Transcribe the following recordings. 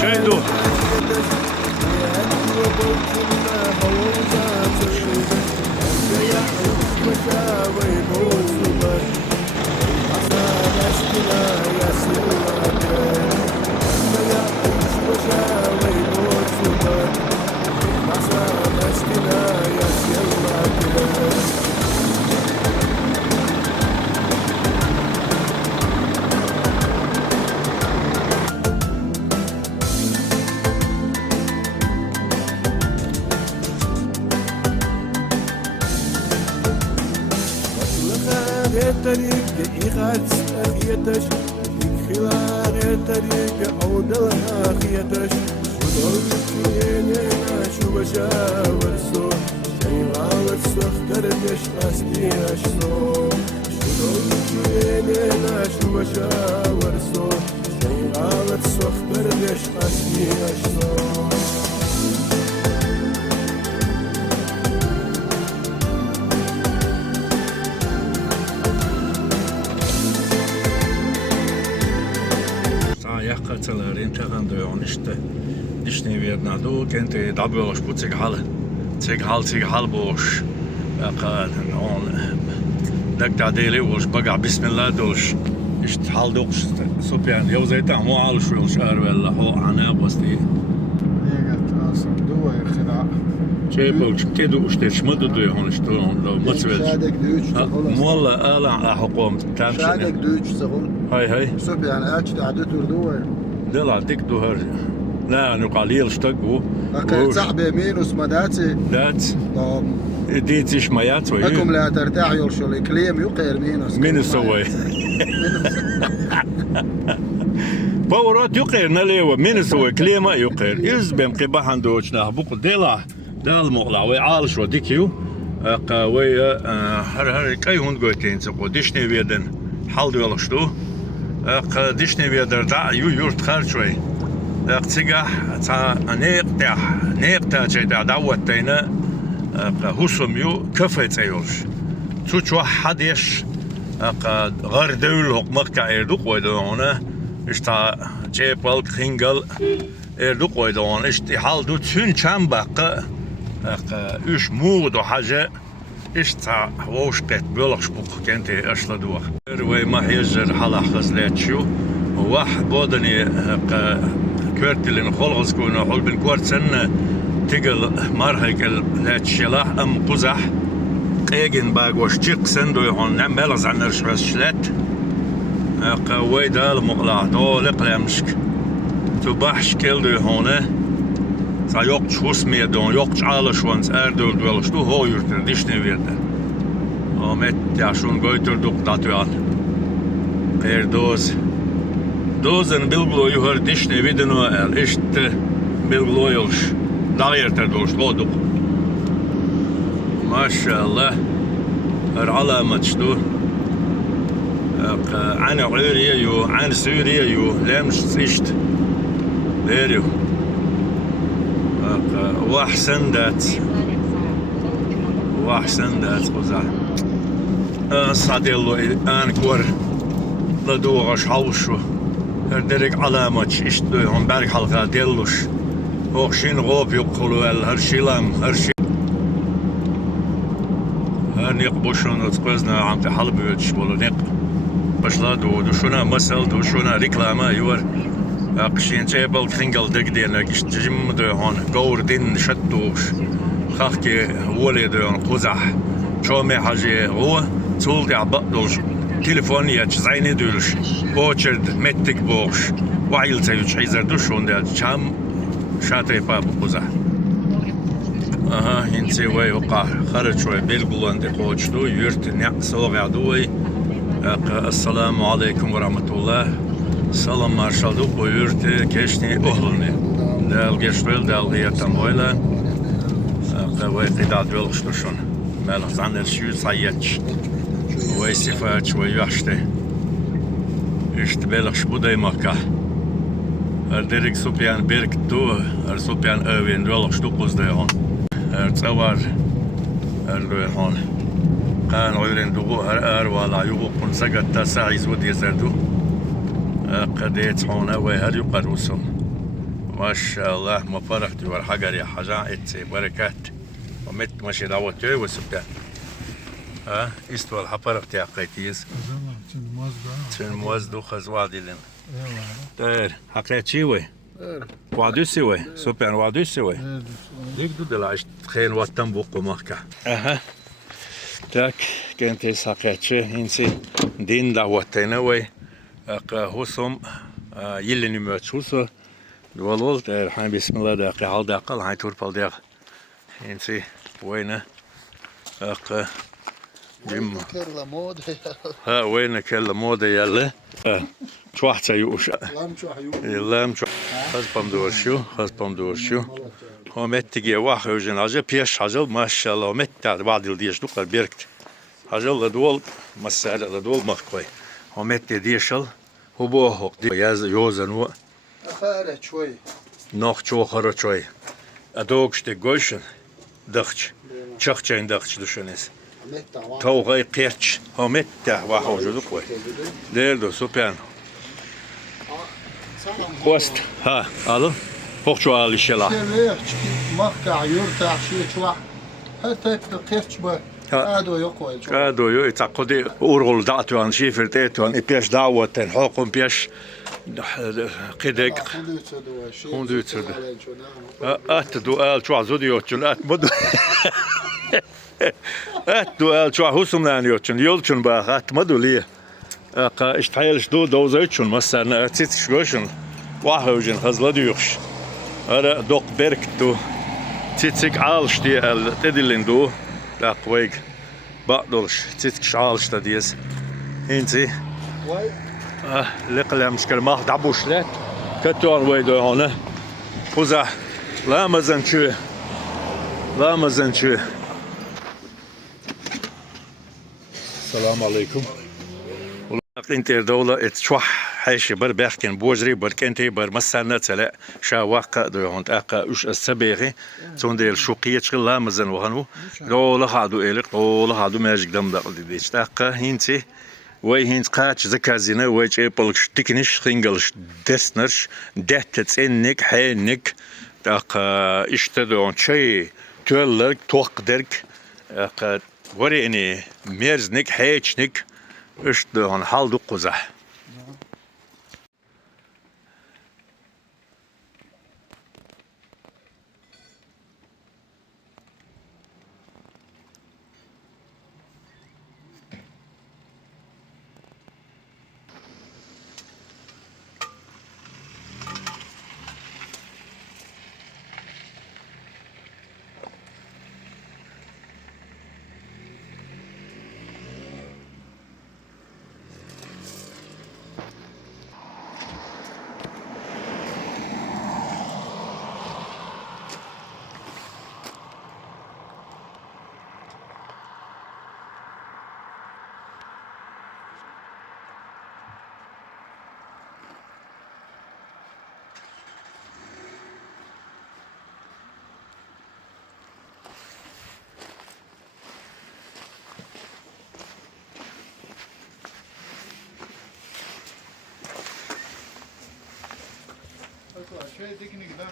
Şeydu. الطريق إيقاع أخيتش خلال الطريق عود أخيتش شدولكيني شو بشاور سو شي غالت سختر دش قصدي أشسو شدولكيني شو بشاور سو شي غالت سختر دش قصدي أشسو Yakkaçalar imtihan diyor işte. Dişni Vietnam'da kenti dabıyorlar bu çighal boş. Yakad on dakika deli olmuş. Baga Bismillah diyor. İşte hal diyor. Sopiyan ya zeytan mu alışıyormuş arvella o ana bastı. Niye aslında duvar khida. Şey bu kedu işte şmadu diyor onu işte onu maçvel. Şadek de 3 خلاص. Mualla ala hukum tamam. Şadek de 3 سكون. Hay. Sopiyan açtı adet duvar. دلع ديك دهر لا نقليل اشتقوا أكل صعب مينوس مداتي دات طب ديتش ميات وي لكم لا ترتاحوا شو الكليم يقير مينوس من سوي باورات يقير نليوا من سوي كليما يقير يزبم قباح عندوش نهبوق دلع دال مقلع ويعالش وديكيو قوي هر كاي هون قوتين سقو ديشني بيدن حال دولشتو ديشني بيدر دا يورت خارجوي اقتجاه تا نيقتا جدا دعوتينا هوسم يو كفيت ايوش توچو حديش غير دول حكمك ايردوق ويدونا اشتا جيبل خينجل ايردوق ويدونا اشتي حال دو تون چامبق اش مود وحاجه اشتا ووش قت بلخش بوق كنتي اشلدوه وي ما يجر حلا خزلاتشو وح بودني كورتلين خلغز كونا حول بن كورتسن تقل مرهق لاتشلاح ام قزح قيقن باقوش جيق سندو يهون نعملز عن رشلات وي دال مقلع دول اقلامشك تباحش كيلدو يهونه sa yok çusmaya don yok çalışwans erdöl dölüştü ho yurtlar dişne verdi. Ahmet ya şun götürdük datyan. Dozen bilgloyu her dişne vidino el işte bilgloyulş. Dağyerter doluş loduk. Maşallah. Her alamatçtu. Ana Uriye yu, ana Suriye yu, lemş işte. Veriyor. واحسن دات غزال صاديلو ان كور لدوغش حوشو هردرك علامة اشتو هم برك حلقة ديلوش وخشين غوب يقولوا هرشيلام هرشي هنيق بوشون تقوزنا عم تحلب يتشبولو نيق بشلا دوشونا مسل دوشونا ريكلاما يور قشين جبل خنجل دقدينا قشتجم دهون قوردين شتوش خاكي ولي دهون قزح شومي حاجي هو تولدي عبقدوش تليفونيا تزعيني دولش بوشرد متك بوش وعيل تيوش عيزر دوشون ده شام شاتي باب قزح Aha, hinsi way uqa kharaj şoy belgulandi qoçdu yurt naqsa waqadoy. Assalamu alaykum ve rahmetullah. Salam marşaldu bu yurt keşni ohluni. Dal geçvel dal yatam oyla. Way qidad velqshtushun. Mal zanner shu sayach. Way sifat way yaxshti. İşte belqsh buday makka. Derek Sopian Bergtu, Sopian Öven velqshtu quzdayon. Tsawar Erdoğan كان غيرين دغو هر ولا يوقن سقط تسعي زود يزردو قديت هنا وهل يقروسهم ما شاء الله ما فرحت والحجر يا حجاء بركات ومت ماشي دعوتي وسبتان استوى الحفرت يا قيتيز تن موزدو خزوادي لنا دير حقيت شيوي وعدو سوي سوبر وعدو سوي ديك دو دلاش خين وطن بوقو مكة Tak, gente sakatçı insi din davetine ve husum yılını möçüsü dolul der han bismillah da qal da qal han turpal da insi وين جيم كيرلا مود ها وين كل موضة يلا تواحد يوش خاص بمدورشو هم تيجي واحد وجن عجل بيش عجل ما شاء الله مت بعد الديش دوكر بيركت عجل لدول مسألة لدول مخكوي هم تديشل هو بوه دي يوزن و خارج شوي نخ شو خرج شوي أدوكش تجوشن دخش شخشين دخش دشنيس توغي قيرش هم واحد وجدو كوي ديردو سوبيان وست ها alın Hoşçu alışela. مقطع يرتاح شيء شو حتى قيرش بقى هذا يقوي هذا يتعقد أورغل دعتو عن شيفر تيتو عن إبيش دعوة حكم بيش قدك هندوتسد أتدو آل شو عزودي يوتشن أتمدو أتدو آل شو حسم لان يوتشن يولشن بقى أتمدو ليه اشتحيلش دو دوزا يوتشن مثلا تيتش جوشن واحوجن خزلا ديوخش أرا دوق بركتو تيتك عالش دي تدلين دو داقويق بقدرش تيتك عالش ديس انتي لقلا مشكل ما دعبوش لات كتوان ويدو هنا خوزا لا مزنشو السلام عليكم انتي دولة اتشوح حيش بر بحكين بوجري بر كنتي بر مسنة تلا شاوق دو هونت اقا اش السبيغي تون ديال شوقية شغل لا مزن وهنو دولة هادو إلق دولة هادو ماجك دم دقل ديش اقا هنتي وي هنت قاتش زكازينا وي جيبلش تكنش خنجلش دسنرش دهتت انك حينك اقا اشتدون شي تولك توق درك اقا وريني ميرزنك حيشنك اشتدون حالدو قزح شوية تكنيك ده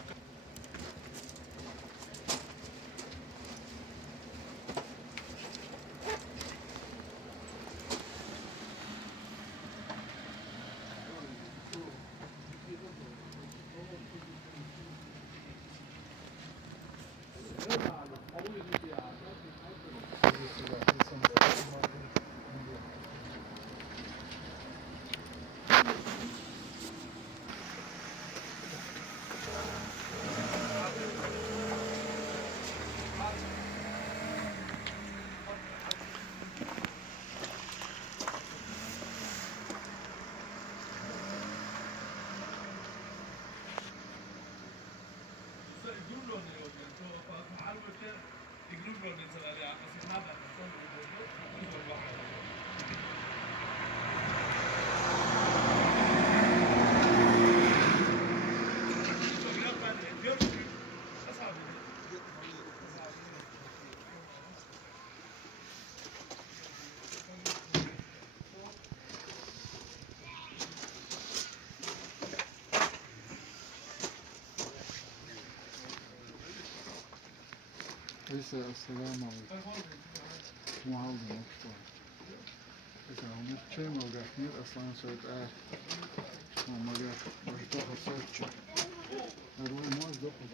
السلام عليكم. مو هذا مكتوب. إذا هم تشيم وقاعدين أصلاً سويت هم قاعد بيتوه سويت. أروي ما أزدقوا.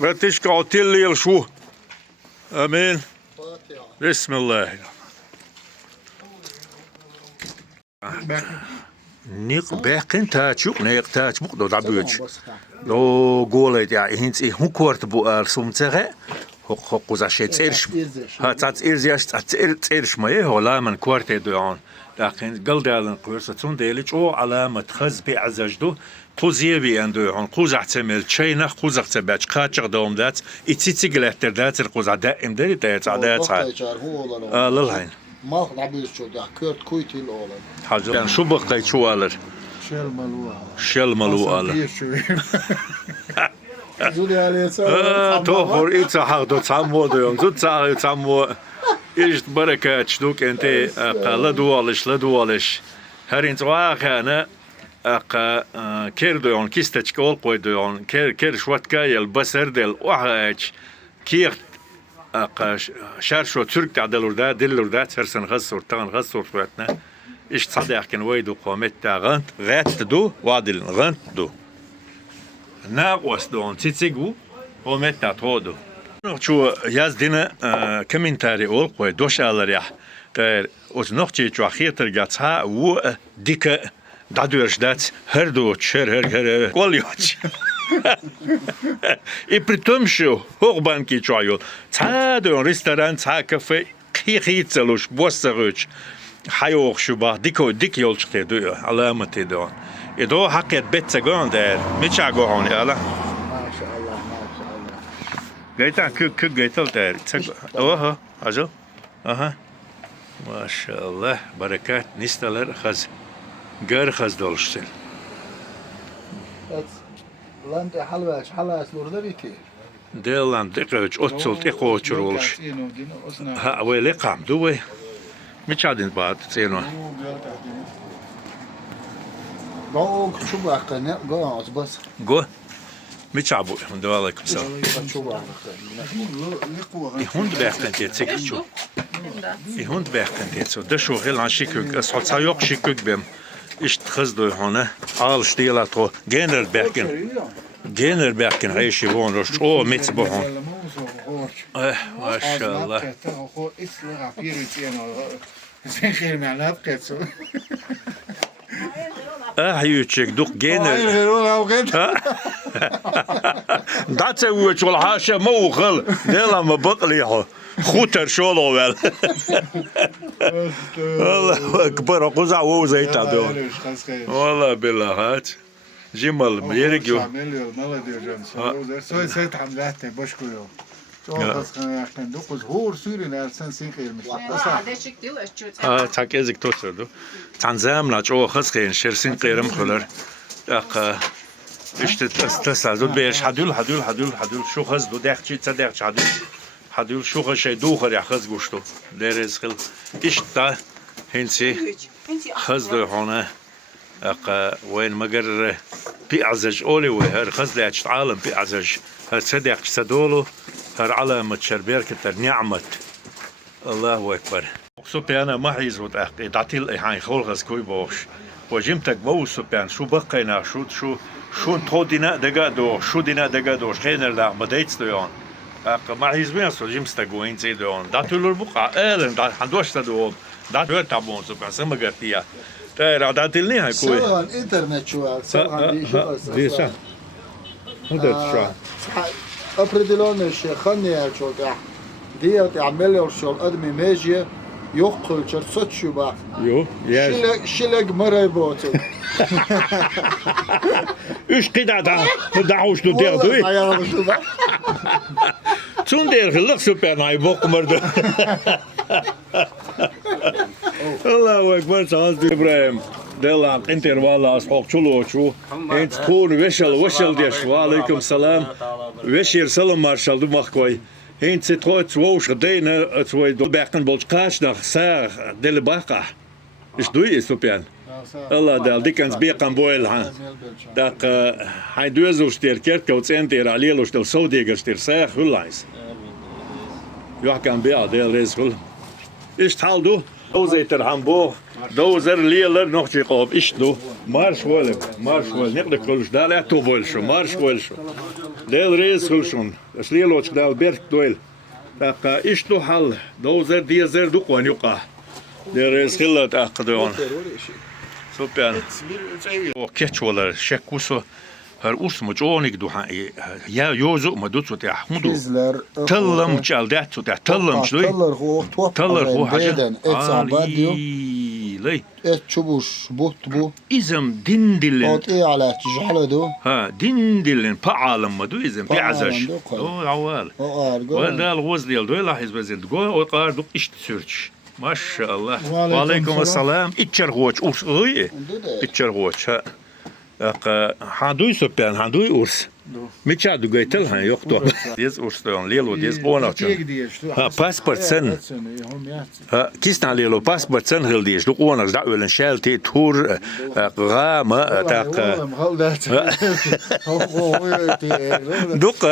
وتشكع تلي شو امين بسم الله نيق باقين تاچو نيق تاچ بو دو دابوچ لو گولت يا هينس هو كورت بو سومتره هو قوزاشه تيرش ها تات ايرزياش تيرش ماي هولا من كورت دوان لكن قلدالن قرصتون ديلج او علامه خز بعزجدو قوزيبي اندو هون قوز احتمال شينا قوز احتباج قاچق دوم دات اتيتيغلاتر دات القوز دائم داري دات عادات للهين ما نعبيش شو ده كرت كويتي الأولى حاجة يعني شو بقى شو قالر شل ملو قالر زودي عليه سوا توفر إيتا حق دو تعمو دوم زود تعمو إيش بركات شدوك أنت لدوالش هرين تواخانا كير دوون كيستش كول قوي دوون كير شوات كايل بسر دل وحاج كير شارشو ترك تعدلور دا دلور دا ترسن غصور تغن غصور فواتنا إيش تصدق كن ويدو قومت تا غات دو وادل غنت دو ناقوس دون تيتيغو قومت تا تودو شو يازدنا كمنتاري أول قوي دوش على تر اوز نوختي جو خيتر جاتها و ديك دادورش دات هردو هر كوليوش и при том что хогбанки чаю цадон ресторан ца кафе хихицелуш боссагыч хайох шуба дик ёлчты ду аламаты до и до хакет бетсагон дер мичагон яла ما شاء الله гайта к гайтал дер оха ажо аха машаллах баракат нисталар хаз гар хаз долштен لانت حلواش لوردريتي ديلان دقيقة أتصل تقوى رولش ها ويلي قام دوي مش عادين بعد تسينو قوك شو باقي قوس بس جو مش عبو دوالك بسال هوند باقي تيتسك شو هوند باقي تيتسو ده شو غير عن شيكوك أصحاب سايق شيكوك بهم إيش تخزدو هنا عال شتيلا تو جينر باكن هاي شيفون روش او ميتسبوهون ما شاء الله هيوتشك دوق جينر داتس ويتش ولا حاشا موخل ديلا ما بقليحو خوتر شولو ويل الله اكبر قزع وزيتا دول والله بالله هات جمال يرجو سوي سيت حملات بشكره هور سوري نرسن سينخير تاك ازك توسدو تنزام لا جو خسخين شرسين قيرم خلر اق اشت تستازو بيش حدول شو خزدو داخشي تصدق حدول شو خشي دوخر يا خز گوشتو درز خل اشتا هنسي خزدو هنا اق وين مقر بيعزج اولي وهر خزلات عالم بيعزج هر صدق صدولو هر علامة شربير كتر نعمت الله اكبر سوبيانا ما هيزود اخي داتيل هاي خولغس كوي بوش وجمتك بو سوبيان شو بقينا شو تودينا دغادو شو دينا دغادو خينر لا بديت دوون اق ما هيزبين سو جمستك وين زي دوون داتولر بقى الن دا هندوش تدوم داتور تابون سوبيان سمغتيا ترى داتيلني هاي كوي سوى الانترنت شو ديشا هذا شو افرض لون الشيخ خلني شو ديت يعمل له شو ادمي ماجي Yok kılçır sıç şu bak. Yo, yes. Şilek mırı botu. Üç kida da dağış du der du. Ayağını şu bak. Tun der gelukkig super nay bokmurdu. Allahu ekber sağız İbrahim. Delan intervalla asfok çuluçu. Ent konu veşel diye. Ve aleyküm selam. Veşir selam marşal du mahkoy. Ent se trots woş gedene het way do bekken bolch kaas nach sag dele baka. Is du is super. Allah da dikens bekan boel ha. Dat hij doet zo sterk kerkouts enter alelo stel so diger sag hullais. Ja kan be del resgul. Is tal du? Dozeter hambo. Dozer lieler nog je op is du. Marsch wel. Net de kolus daar het to wel zo. Marsch wel zo. Del resgul schon. Das lieloch dal berg doel. Dat is du hal. Dozer diezer du kon yuqa. Der resgul dat aqdon. Super. O keçolar şekkusu her usmu çonik du ya yozu ma dutsu te ahmudu. Bizler. Tallam çaldat tu tallam şloy. Tallar ho top. Tallar ho haja. Et sabadiyo. Ley. Et çubuş but bu. İzem dindilin. Ot iyi ala tijalo do. Ha dindilin paalam ma du izem biazaş. Paalam do koy. O awal. O argo. Wal goz diyal do la hizbezend go o qar du iş sürç. Maşallah. Ve aleyküm Aleyküm selam. selam. İçer hoç urs oy. İçer hoç ha. Handuy söpen handuy urs. Miça du gaytel han yok to. Diz urs to lelo diz ona çan. Ha pasport sen. Ha kistan lelo pasport sen hil diz du ona da ölen şelti tur rama tak. Duk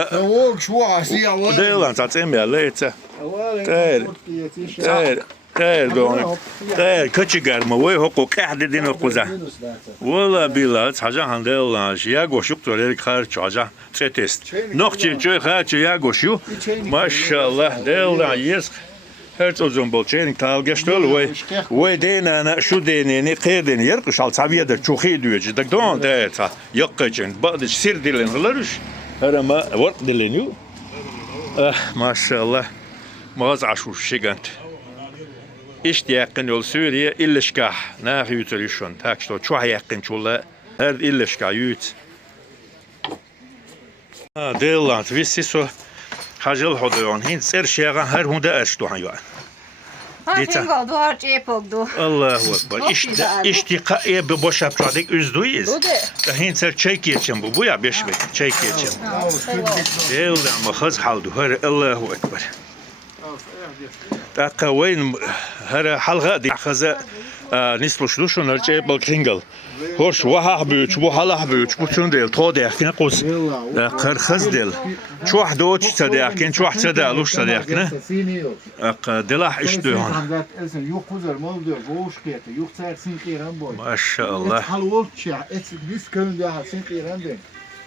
Delan sat emya letse. don. Kaçıgar mı vay hukuk kahdedin okuza. Valla billah haja handel ya goşuk toler kar çaja test. Nokçi çoy haç ya goşu. Maşallah delan yes. Herz uzun bolçenin tal geçtol ve dena şu deneni qedeni yer qışal saviyada çoxi düyeci dak don da yok kaçın badı sir dilenlerüş harama vart dileniyor. Maşallah mağaz aşur şigant. İşte yakın yol Suriye illişkah nahi yuturuşun takşto çoğu yakın çoğula her illişkah yut. Delant visiso hajıl hodoyon hin ser şeygan her hunda erştu hayvan. Harfin kaldı, harç yapıldı. Allahu ekber. İşte kae bir boş yaptık üzdüyüz. Hin ser çay geçen bu ya beş bek çay geçen. Delant mı hız haldu her Allahu ekber. Taka وين هر حلقة دي خزة نسلو شلوشون هرجع بالكينجل هوش وها بيوش وحلا بيوش بتشون ديل تود يحكي قوس خرخز ديل شو واحد اوتش تديحكين شو واحد تدالوش تديحكنا دلاح ايش دهون ما شاء الله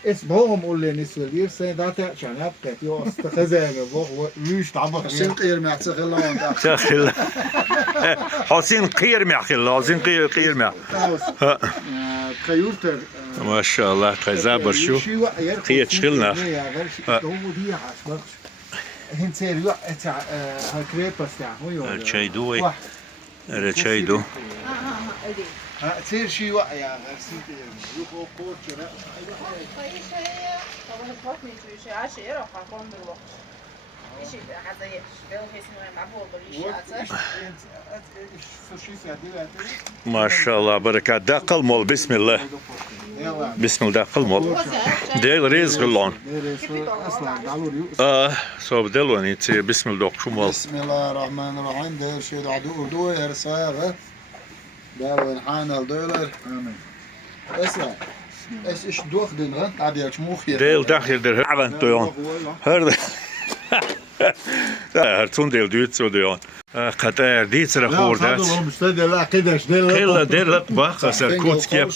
Es boğum ulle nisvelir sen data çanap ketiyor astı bu müş tabak sen qirmi atsakhlan تاخل حسين قيرمع خلازين قيرمع kayurter ما شاء الله قزابر شو قيت شغلنا هنسير يقطع هالكريبس تاعه الشاي دوي الشاي دو تصير شي وقع يا غسيل يخو قوت لا ما شاء الله بركات داقل مول بسم الله بسم الله داقل مول ديل ريز غلون صوب دلوني تي بسم الله شو مول بسم الله الرحمن الرحيم ده شي عدو اردو ارساغه ده وين الدولار امين اسمع ايش دوخ دين غنت عبير شموخي ديل داخل در هربن دويون هر هرتون ديل دويت سو دويون قطار ديت رخور دات لا كداش كلا دير باخ سر كوت كيب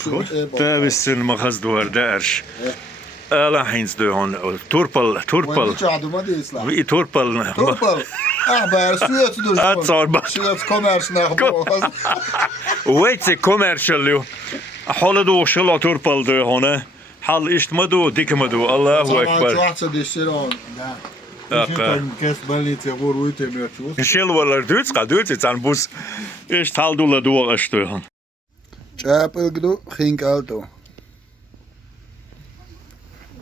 تابسن مخز دوار دارش الا هينز دويون توربل وي توربل اخبار سويت دور اتصور باش شلت كوميرس ناخذ ويت كوميرشال حال دو شلا توربل دو هونه حال اشت مدو ديك مدو الله اكبر كاس باليت يغور ويتم يشوف شيل ولا دوت عن بوس ايش تالدو لا دو اشتو شابل قدو خينك ألتو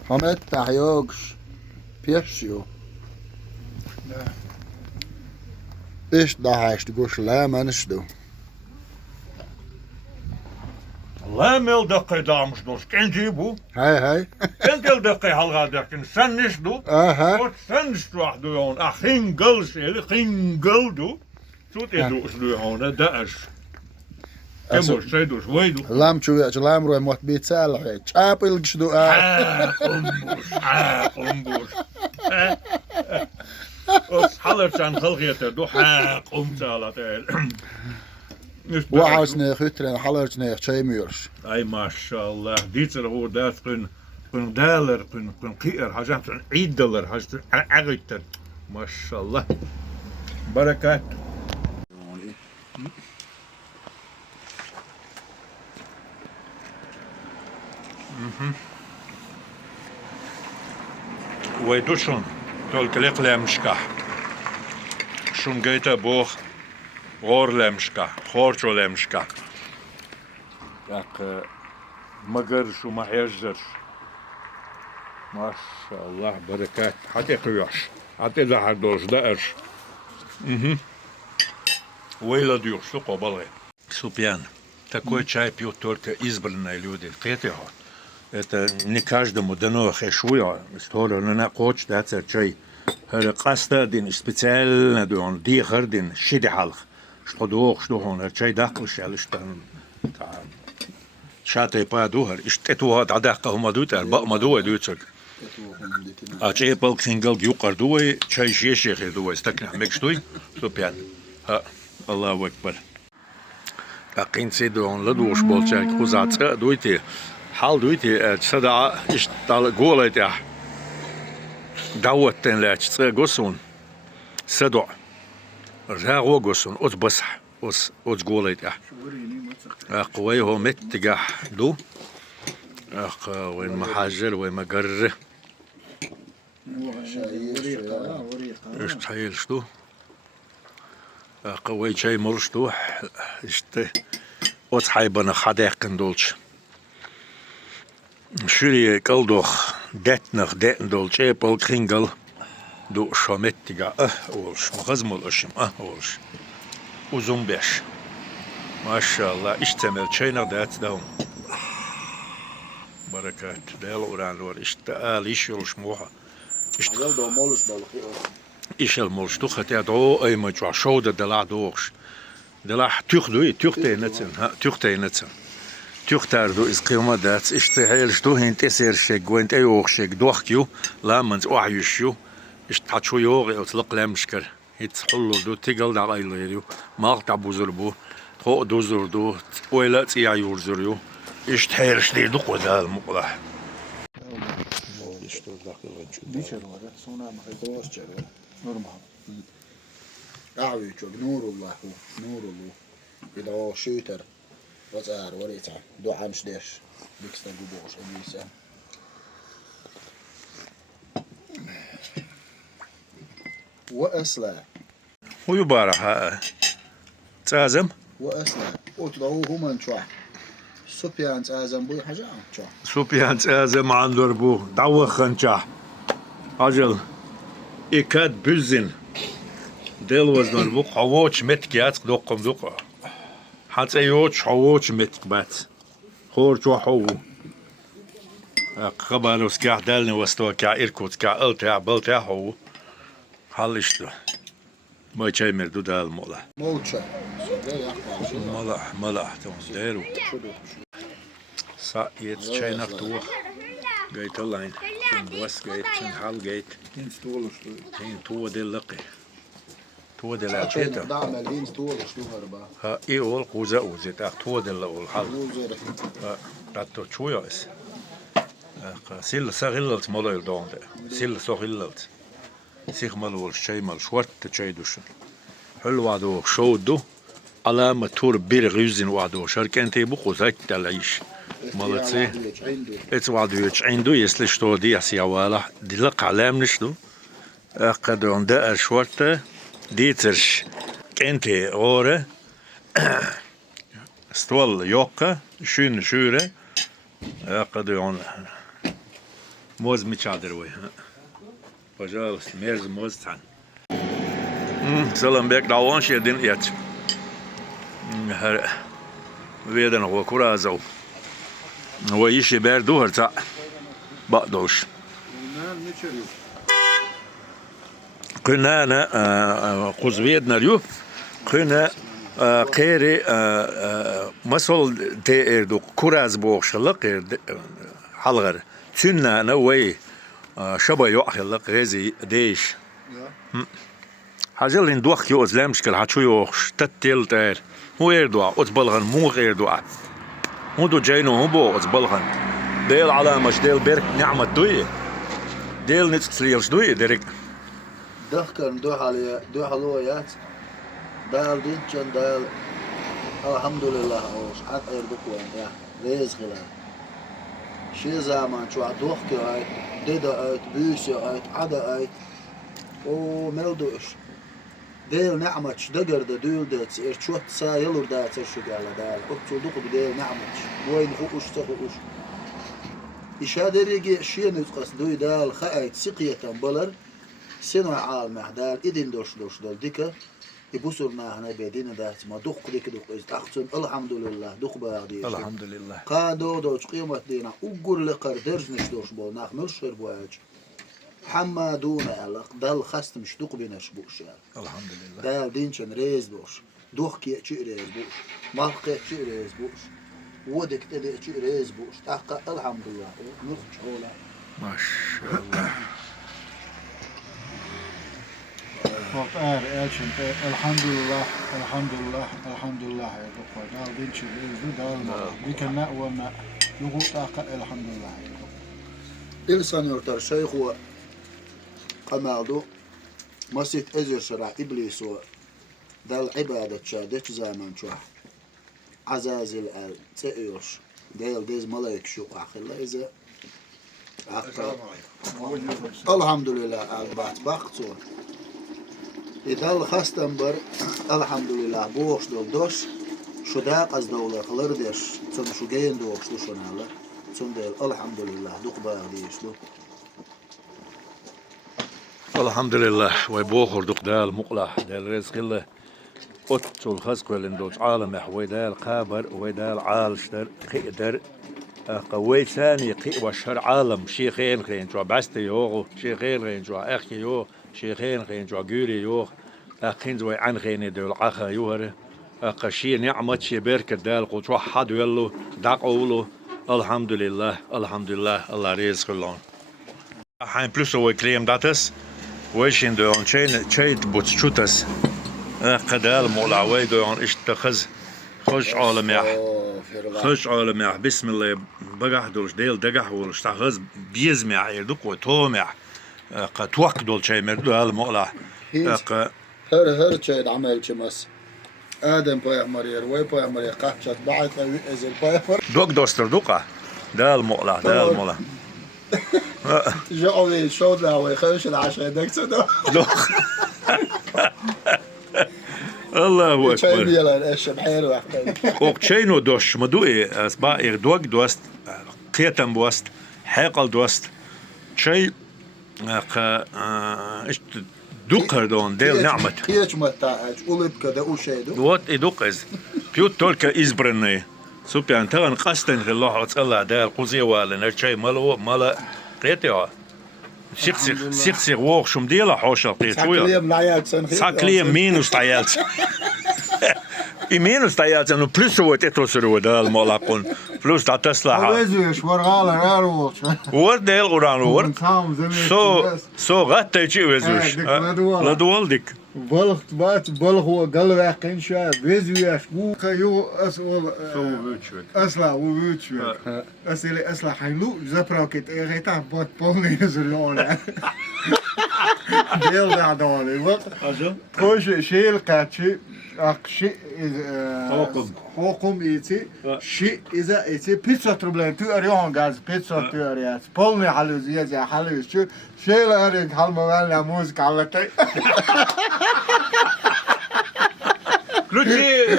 حمد تحيوكش بيشيو إيش داعش تقولش لا ما نشدو لا ميل دقي دامش دوش كان جيبو هاي كان تل دقي هالغا دقن سنش دو اها سنش واحد دو يون اخين قل شيل خين قل دو شو تدو دو يون داش كمو شيدوش ويدو لام شو يا لام روي موت بيت سالح شابل قشدو قنبوش حلف عن خلقيته دو حاق سالتين وعاسني خيترين حلرتني شي ميرش اي ما شاء الله ديتر هو داس كن دالر كن قير حاجات عيد دولار حاجات اغيتر ما شاء الله بركات ويدوشون تول كليق لامشكح شون جيتا بوخ غور لامشكح خورشو لامشكح ياك مقر شو ما يجر ما شاء الله بركات حتى قياش حتى زهر دوش دقرش ويلا ديوش شو قبلغي سوبيان такой чай пьют только избранные люди. Это не каждому дано хешуя. История на коч даться чай. هذا قصده دين специально دون ديخر دين شدي حلق. что دوخ что он чай داخلش على штан. شاتي با دوهر اشتتو هاد عداقه هم دوتر با ما دوه دوتك. أشي بالك سينجل يقر دوه چای شيشي خير دوه استكنح مكشتوي سوبيان. ها الله أكبر. أقين سيدون لدوش بولشاك خوزات دويتي حال دويتي صدع اشتال قولت دعوتين لا تشتغوسون صدع رجعوا قوسون أوت بصح أوت قولت قوي هو متجح دو وين محاجر وين مقرر ايش تحيل شتو قوي شيء مرشتو اشته اوت حيبنا خداقن دولش شوري قلدوخ دتن دولش بول كرينجل دو شامتيغا اولش مغزمل اشم اولش وزوم بيش ما شاء الله اشتمل شينا دات داون بركات دال اوران لور اشتال يشولش موها اشتغل مولش بالخير إيشل مولش تو خت دو أي مجوا شودة دلا دوخش دلا تختي نتسن تختار دو إز قيمة دات إشتهيلش دو هين تسير شيك وين تيوخشيك دوخكيو لا منز وعيشيو إشتحشو يوغي أطلق لامشكر يتحلو دو تيجل دا غيليريو ماغتا بوزربو خو دوزر دو ويلا تيا يورزريو إشتهيلش دي دو قدال مقلح بيشر ولا صونا ما خيطوش جرا نورمال أعوي شو نور الله نور الله إذا شوتر وزار وريتع دو عامش ديش بيكسر جوبوش أبيسا وأسلا هو يبارح تازم وأسلا أطلعوا هما شو سوبيان تازم بوي حاجة شو سوبيان تازم عن دربو دوخن شا أجل إكاد بزن دل وزن بو حووش متكيات دوقم دوقا حتى يوش حووش متك بات خور شو حو قبلوس كاع دالني وستو كاع إركوت كاع ألتاع بلتاع حو حلشتو ما يشاي مردو دال مولا موتشا ملح تون ديرو سا يتشاي نفتوخ جيت اللاين تن وست جيت تن حال جيت تن تو دي لقي تو دي لاتشيتا دعم الهين ستولش تو هربا ها اي اول قوزا اوزيت اخ تو دي اول حال راتو تشويس سيل ساغلت مالل دوند سيل ساغلت سيخ مالول شاي مال شورت تشاي دوشن حلو وادو شودو علامة تور بير غيزن وادو شركان تيبو قوزاك تلايش مالتسي اتس وادو يش عنده يسلي شتو دي اسيا والا دي لق علام نشدو قدون دار شورته ديترش انتي غوره استول يوكا شون شوره قدون موز متشادر وي пожалуйста мерз موز تان سلام بك دعوان شدين يات هر ويدن هو كرازو هو يشي بردو هرتا بقدوش كنا أنا قزويدنا اليوم كنا قيري مسؤول تيردو كراز بوخشلق حلغر تنا أنا وي شبا يوخلق غزي ديش حاجل ندوخ يوز لا مشكل حتشو يوخش تتيل تير هو يردوا أتبلغن مو غير دوا هو جاينو هو بو أتبلغن ديل على مش ديل بيرك نعمة دوية ديل نتسليلش دوية ديرك دخكن دو حلويات دال دينشن دال الحمد لله اوش حق يردكوان يا ريز غلان شي زمان شو دوخكي هاي ديدا ايت بيسي ايت عدا ايت او ملدوش ديل نعمتش دقر دول داتس ارتشوت سا يلور داتس شو قال دال قلت دوق بديل نعمتش وين خوش تخوش إشادريجي شي نتقص دوي دال خايت سقية بلر سنو عالم دال إدين دوش دول ديكا يبوسرنا هنا بيدين دات ما دوق ديك أختم الحمد لله دوق باغدي الحمد لله قادو دوش قيمة دينا أقول لقر درج نشدوش بول ناخمل شربواج حما دون علاق دال خست مش دوق بينش بوش الحمد لله دال دينشن ريز بوش دوق كي اتشي ريز بوش مالقي اتشي ريز بوش ودك تدي اتشي ريز بوش تحقق الحمد لله نخش هولا ما شاء الله وقار ألشن الحمد لله الحمد لله الحمد لله يا دكتور دال دين شو دال بيكنا وما يقول الحمد لله إلسان يرتر شيخ هو قمالدو مسيت أزر شرع إبليس و دال عبادة شادش زمان شوح عزازل ال تأيوش ديل ديز ملايك شو أخلا إذا الحمد لله البات باقصور إدال خستنبر الحمد لله بوش دول دوش شو داق از دولة خلردش تون شو جين دوش دو شنالا تون ديل الحمد لله دوق باغديش دو الحمد لله ويبوخر دوق دال مقلح دال رزق الله أتول خزق ولندوش عالم ويدال قابر ويدال عالشتر قيدر قوي ثاني قي وشر عالم شيخين خين جو بست يوغو شيخين خين جو أخي يوغ شيخين خين جو جوري يوغ أخين زوي عن خين دول عخا يوهر قشي نعمة شي بركة دال قلت حد يلو دقولو الحمد لله الحمد لله الله رزق الله حين بلوس هو كليم داتس ويشين دون شين بوتشوتس قدال مولعوي دون اشتخذ خش عالم يح خش عالم يح بسم الله بقح دولش ديل دقح ولشتخذ بيزمع يردوك وتومع قتوق دول شيء مردو هالمولع هر شيء عمل شمس آدم بايع مرير وي بايع مرير قحشت بعد ازل بايع دوك دوستر دوقة ده المولع ده المولع جاوي شو ده ويخش العشاء دك صدق الله شيء أكبر يلا ايش بحير واحد وقتشينو دوش مدوئي اسبا دوك دوست قيتم بوست حيقل دوست شيء ايش دوقر دون ديل نعمة هيك متاعج قلب كذا وشيء وات يدوقز بيوت تولكا إزبرني سوبيان تغن قستن في الله وتصلى ديل قوزي والن شيء ملو ملا قيتها سيخ ووخ شم ديلا حوشا قيتويا ساكليم مينوس تايالت مينوس تايالت انه بلوس هو تتوسرو دال ملاقون بلوس تا تسلا ويزوش ورغالا راروش ور ديل قران ور سو غتا تشي ويزوش لدوالدك بلغت بات بلغ وقال واقين شا ويزوش مو كيو أصلا ووتشوك أصلا أصلا حيلو زبراكت إيغيتا بات بوني زلونا ديل دعداني وقت خوش شيل قاتشي شيء حكم. حكم إيتي شيء إذا إيتي بيتزا تروبلين تو أريون غاز بيتزا تو أريات بولني حلو زيادة حلو شو شيء لا أريك هالموال موزك على تي Ключи,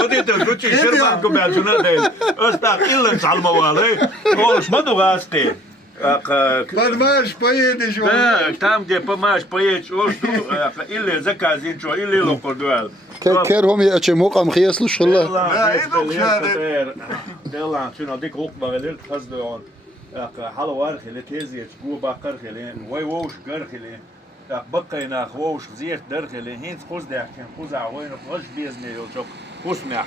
водитель, ключи, Шерман Губят, Жунадел. Остав, Иллинс Алмавалы. Олш, Мадугасты. Подмаш, поедешь. Там, где помашь, поедешь, или заказин, что, или локодуэл. كيرهم يأتي مقام خياس لش الله Delan, şuna dik hukmagelir, kazdıyon. Halı var khili, teziyet, gu bakar khili, way woş gar khili. بقينا خوش زيت درخلي هين خوز داكن خوز عوين خوش بيزني يوشك خوسمع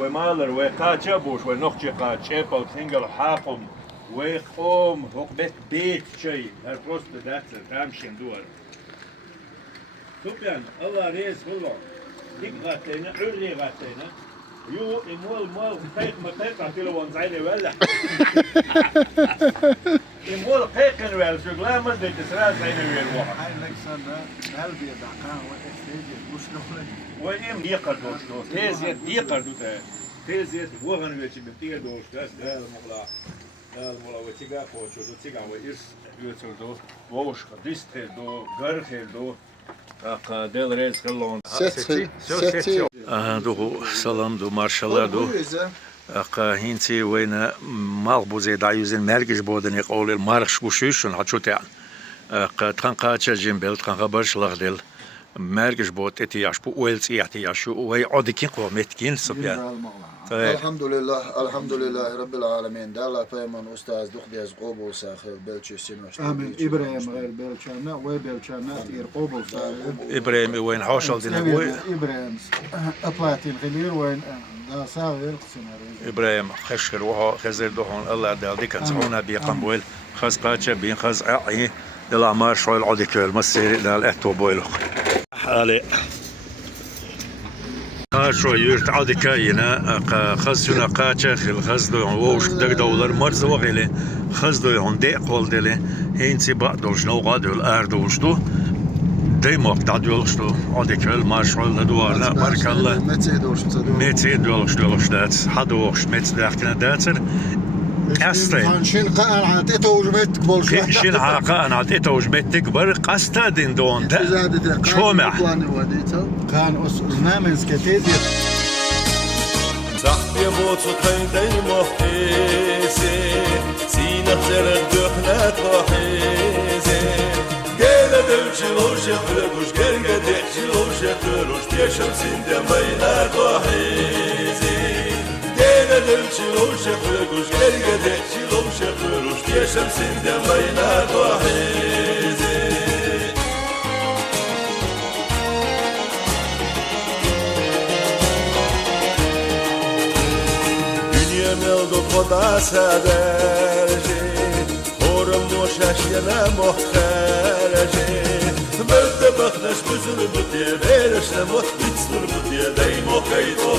ومالر وقاتشبوش ونخشي قاتشيبا وتنقل حاقم ويقوم هوك بيت شيء هالبروست داتر تامشين دور سبيان الله ريز والله ديك غاتينا عري غاتينا يو مول قيق ما قيق عتيلو وانزعيني ولا مول قيق ولا شغلة ما بدي تسراس عيني ويا الواحد هاي لكسنا قلبي دعكان وإستيجي مش نخلي وإم يقدر شو تيزيت يقدر تيزيت وغن ويش بتيجي دوش ده المولا وتيجا كوتشو دو تيجا وإيش يوتشو ووش قديست دو غرخ دو دل ريز كلون ستي دو سلام دو مارشالله دو هينتي وين مالبو زي دايوزين مرجش بودن يقول المارش بوشيشن هاتشوتيان تخنقاتشا جيمبل تخنقبرش لغدل مرجش بوت اتياش بو ويلز ياتياش وي عودكين قو متكين سبيان الحمد لله رب العالمين دالا فيمن أستاذ دخديز قوبو ساخر بلشي سينوش آمين إبراهيم غير بلشانا وبلشانا تير قوبل ساخر إبراهيم وين حوشل دينا إبراهيم أبلاتين غلير وين ساخر إبراهيم خشر وها خزر دهون الله دال دي كان سعونا بيقنبويل خز قاتشا بين خز ععي دل عمار شوي العوديكول مسيري دال احتو بويلو علي شو يرت عادي كاينة خزنا قاتشا خل خزدو ووش دق دولار مرز وغيله خزدو يهون ديق والدله هينسي بعدوش نو قادو الأردوش دو ديما قدادولش دو عادي كل ماشول ندوارنا بارك الله متي دولش دات حدوش مت داختنا داتر قصتين شين قان عطيته وجبت بولش شين قان عطيته وجبت كبر قصتا دين دون ده شومع كان أسنامنس كتيزي زحف يموت وطيني محيزي سينا خزر الدخنات محيزي قيل دلشي لوش يخلقوش قرق دحشي لوش يخلقوش تيشم سندم بينات محيزي قيل دلشي لوش يخلقوش قرق دحشي لوش يخلقوش تيشم سندم بينات محيزي ملدو خدا سدرجي هورم وشاشينا مخترجي بلد بخنش بزر بدي بيرش نموت بتصر بدي دايمو كيدو